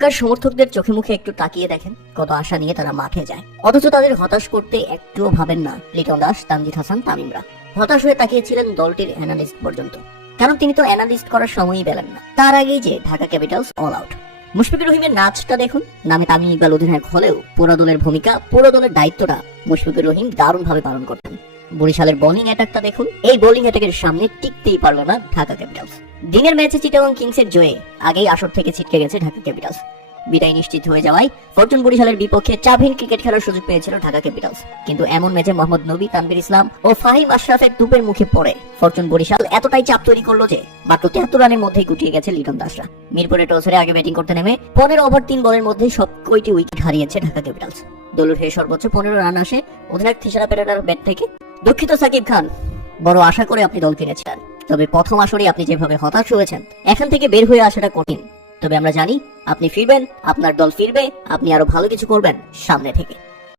ঢাকার সমর্থকদের চোখে মুখে একটু তাকিয়ে দেখেন, কত আশা নিয়ে তারা মাঠে যায়, অথচ তাদের হতাশ করতে একটুও ভাবেন না লিটন দাস, তানজিদ হাসান, তামিমরা। হতাশ হয়ে তাকিয়েছিলেন দলটির অ্যানালিস্ট পর্যন্ত, কারণ তিনি তো অ্যানালিস্ট করার সময়ই পেলেন না। তার আগেই যে Dhaka Capitals all out. Mushfiqur রহিমের নাচটা দেখুন, নামে তামিম ইকবাল অধিনায়ক হলেও পুরো দলের ভূমিকা, পুরো দলের দায়িত্বটা মুশফিকুর রহিম দারুণভাবে পালন করতেন। বরিশালের বোলিং অ্যাটাকটা দেখুন, এই বোলিং অ্যাটাকের সামনে টিকতেই পারল না ঢাকা ক্যাপিটালস। দিনের ম্যাচে চিটাগং কিংসের জয়ে আগেই আসর থেকে ছিটকে গেছে ঢাকা ক্যাপিটালস। বিদায় নিশ্চিত হয়ে যাওয়ায় ফরচুন বরিশালের বিপক্ষে চাভিন ক্রিকেট খেলার সুযোগ পেয়েছিল ঢাকা ক্যাপিটালস। কিন্তু এমন ম্যাচে মোহাম্মদ নবী, তানভীর ইসলাম ও ফাহিম আশরাফের টুপের মুখে পড়ে ফরচুন বরিশাল এতটাই চাপ তৈরি করলো যে মাত্র 73 রানের মধ্যেই গুটিয়ে গেছে লিটন দাসরা। মিরপুরে টস হেরে আগে ব্যাটিং করতে নেমে 15 ওভার 3 বলের মধ্যে সব কয়টি উইকেট হারিয়েছে ঢাকা ক্যাপিটালস। দলের হয়ে সর্বোচ্চ 15 রান আসে অধিনায়ক থিসারা পেরেরার ব্যাট থেকে। দুঃখিত সাকিব খান, বড় আশা করে আপনি দল কিনেছিলেন, তবে প্রথম আসরে আপনি যেভাবে হতাশ হয়েছেন, এখান থেকে বের হয়ে আসাটা কঠিন। তবে আমরা জানি আপনি ফিরবেন, আপনার দল ফিরবে, আপনি আরো ভালো কিছু করবেন সামনে থেকে।